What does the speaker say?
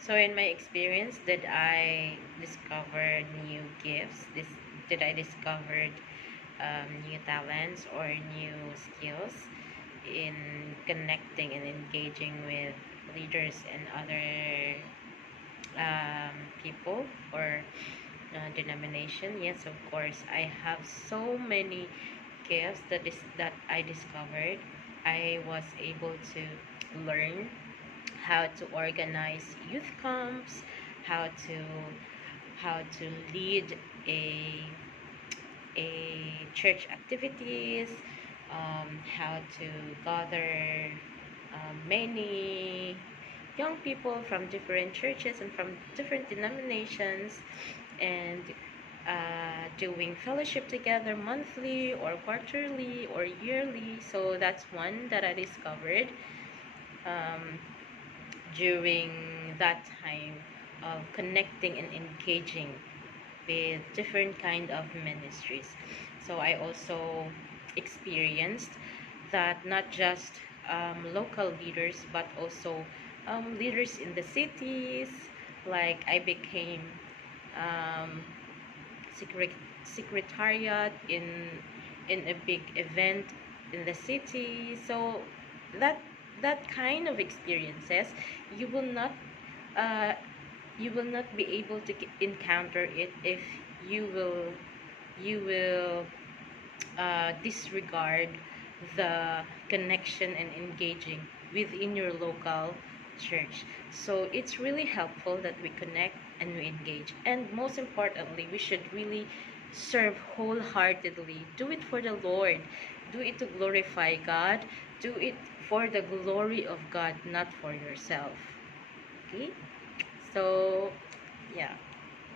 So in my experience, did I discover new gifts? Did I discover new talents or new skills in connecting and engaging with leaders and other people or denomination? Yes, of course. I have so many gifts that I discovered. I was able to learn how to organize youth camps, how to lead a church activities, how to gather many young people from different churches and from different denominations, and doing fellowship together monthly or quarterly or yearly. So that's one that I discovered um, during that time of connecting and engaging with different kind of ministries. So I also experienced that not just local leaders but also leaders in the cities. Like I became um, secret secretariat in a big event in the city. So that kind of experiences you will not uh, you will not be able to encounter it if you will disregard the connection and engaging within your local church. So it's really helpful that we connect and we engage, and most importantly we should really serve wholeheartedly. Do it for the Lord, do it to glorify God, do it for the glory of God, not for yourself. Okay.